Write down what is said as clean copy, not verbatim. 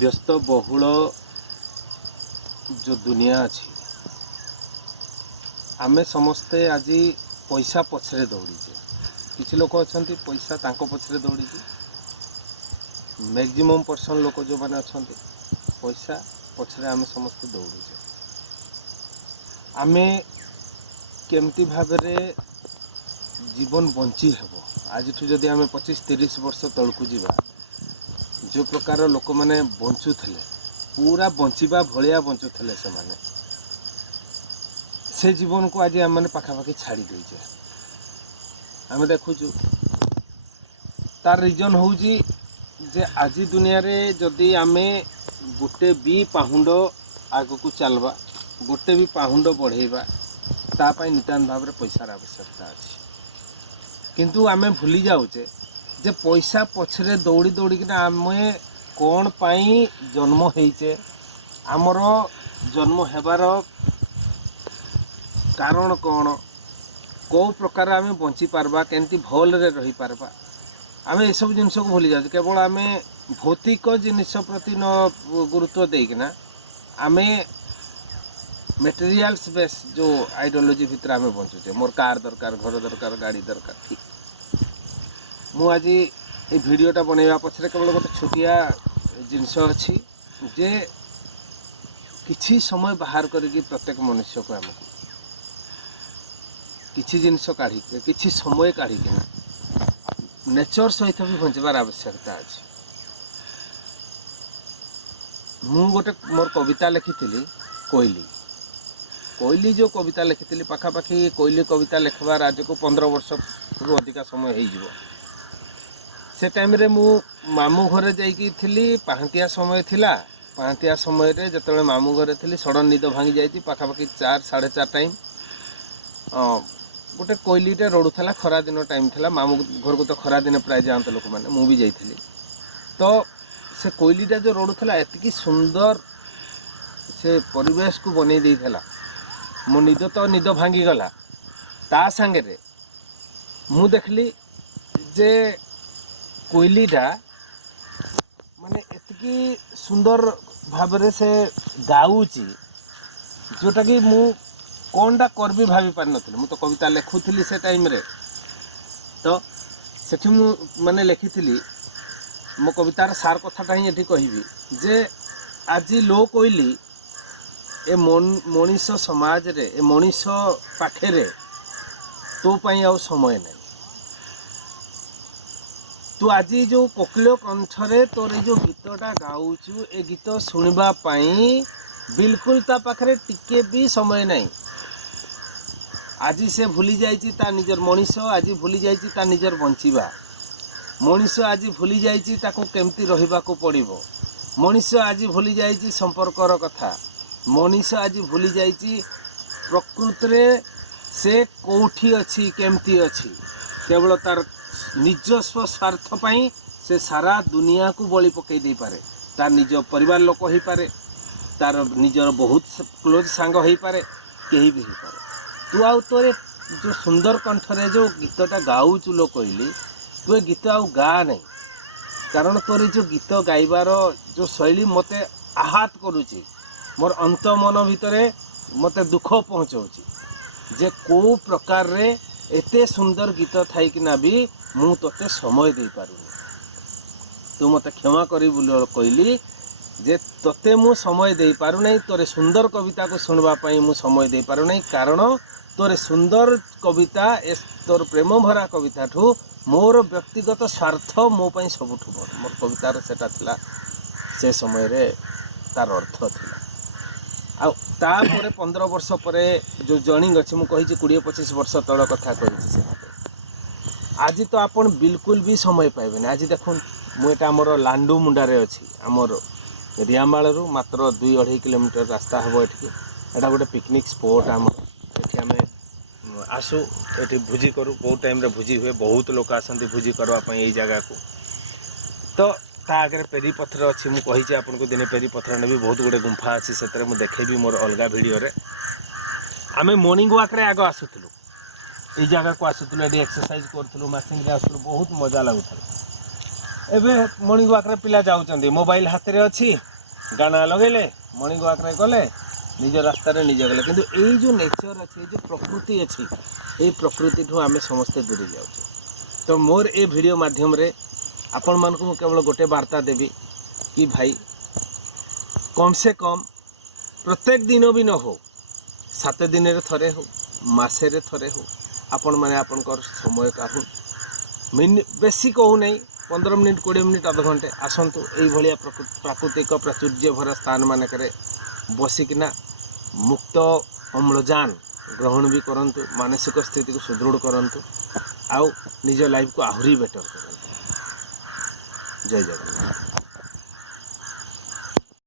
व्यस्त बहुल जो दुनिया अच्छी आमे समस्ते आज पैसा पछरे दौड़ीचे किसी लोक अच्छा पैसा तांको पछरे दौड़ीचे मैक्सिमम परसेंट लोक जो मैंने अच्छा पैसा पछरे आमे समस्ते दौड़ीचे आमे केमती भाव जीवन बंची हेबो आज जदि आमे 25-30 वर्ष तलकू जीवा जो प्रकार लोक मैंने बंचुले पूरा बंचीबा भलिया बंचुले से जीवन को आज आम मैंने पाखापाखि छाड़ी देचे आम देखुचु तार रिजन हूँ जे आज दुनिया रे जदि आमे गोटे भी पाहुंड आग को चलवा गोटे भी पाहुंड बढ़ेबा तापाई नितान भाव में पैसार आवश्यकता अच्छी किंतु आमे भूली जाऊचे जे पैसा पछरे दौड़ी दौड़िकिना आमे कौन पाई जन्म होइचे आमर जन्म हेबार कारण कौन कौ प्रकार आमे बंची पारबा केंती भल रे रही पारबा आमे ए सब जिनिस को भूली जाऊचे केवल आमे भौतिक जिनिस प्रति न गुरुत्व देकिना आमे मटेरियल्स बेस जो आइडियोलॉजी भितर आमे बंचुचे मोर कार दरकार घर दरकार गाड़ी दरकार ठीक मु आज ये वीडियोटा बनैबा पछरे केवल गोटे छोटिया जिनिस अच्छी जे किछि समय बाहर करके प्रत्येक मनुष्य को आमको किछि जिनिस काढ़ी किछि समय काढ़ी नेचर सहित भी बंचबार आवश्यकता अच्छी मु गोटे मोर कविता लिखी कोइली कोइली जो कविता लिखी पाखापाखि कोइली कविता लिखबार आज को 15 वर्ष रु अधिका समय हो से टाइम रे मु मामू घरे जाइकी थी पाहांतिया समय थिला पाहांतिया समय रे जतले मामू घरे थी सडन निद भांगी जाइती पाखापाखि 4-4:30 टाइम गोटे कोइलीटे रड़ुला खरा दिन टाइम थिला मामू घर को तो खरा दिन प्राय जाते लोक मैंने मु भी जाइली तो से कोइलीटा जो रड़ुला एतिकी सुंदर से परिवेश को बनई देइथला मो निद भांगी गला ता संगे रे मु देखली जे कोइलीटा माने एतकी सुंदर भाव से गाउची जोटा कि मु कौनटा करबी भाभी पार नथि मु तो कविता लिखुली से टाइम रे तो सेठी मु माने लिखिली मो कवितार सार कथाटा ही एठी कहबी जे आज लो कोइली ए मनीष समाज रे ए मनीष पाखे रे तो पाई आउ समय नहीं तू आज जो कोकिल कंठरे तोर जो गीतटा गाउचु ए गीत सुनिबा पाई बिल्कुल ता पाखरे टिके भी समय नहीं आज से भूली जाइची ता निजर मनीष आज भूली जाइची ता निजर बंचीबा मनीष आज भूली जाइची ताको केमती रहिबा को पड़िबो मनीष आज भूली जाइची संपर्कर कथा मनीष आज भूली जाइची प्रकृति रे से कोठी अच्छी केमती अच्छी केवल तार निजस्व स्वार्थ पाई से सारा दुनिया को बलि पकई दे पारे तार निज परिवार लोक हो पारे तार निजर बहुत क्लोज सांग हो पारे कहीं भी हो पारे तू आउ तोरे जो सुंदर कंठरे जो गीतटा गाउचु लो कहली तू ए गीत आउ गा नहीं कारण तोरे जो गीत गाइबार जो शैली मते आहत करुची मोर अंत मन भितरे मते दुख पहुँचाऊँगी जे को प्रकार रे एते सुंदर गीत थाई कि ना भी मु तोते समय दे पारुनी तू मते क्षमा करी बोल कहली जे तोते मु समय दे पारु नहीं तोरे सुंदर कविता को सुनवा पाई मु समय दे पारु नहीं कारण तोरे सुंदर कविता तोर प्रेम भरा कविता ठू मोर व्यक्तिगत स्वार्थ मो पाई सबुठू बड़ मोर कवितार सेटा थिला से समय रे तार अर्थ थिला आ तापर 15 वर्ष पर जो जर्निंग अच्छे मुझे 20-25 वर्ष तल कथा कही आज तो आपन बिल्कुल भी समय पाइबे आज देखो मुझे आमर लांडू मुंडारे अच्छी आमर रियामाल मात्र 2-2.5 किलोमीटर रास्ता हम एटा गोटे पिकनिक स्पॉट आम ये आसु ये भोजी करूँ बहुत टाइम रे भोजी हुए बहुत लोग आसती भोजी करवाई ये जगह को तो ता आगे पेरी पथर अच्छी मुझे आपको दिने पेरी पथर ने भी बहुत गुड़े गुंफा अच्छी से मुझे देखेबी मोर अलग भिडियो आम मॉर्निंग वॉक रे आग आसुलु ये जगह को आसुलु ये एक्सरसाइज करूँ मशीन आसलु बहुत मजा लगुला ଏବେ मॉर्निंग वॉक रे पिला जाउचंदी मोबाइल हाथ रे अछि गाना लगेले मॉर्निंग वॉक रे गले निज रास्ता रे निज गले किंतु एई जो नेचर अछि जो प्रकृति अछि ए प्रकृति ठू आमे समस्त दूरी जाउछे। तो मोर ए वीडियो माध्यम रे आपण मानकु केवल गोटे वार्ता देबी कि भाई कम से कम प्रत्येक दिन भी न हो 7 दिन रे थरे हो मासे रे थरे हो आपण माने आपनकर समय काढुन बेसी कहू नहीं 15 मिनिट 20 मिनिट आधा घंटे आसतु ये प्राकृतिक प्राचुर्य भरा स्थान मानक बसिकिना मुक्त अम्लजान ग्रहण भी करंतु मानसिक स्थिति को सुदृढ़ करंतु आउ निज लाइफ को आहुरी बेटर करंतु। जय जगन्नाथ।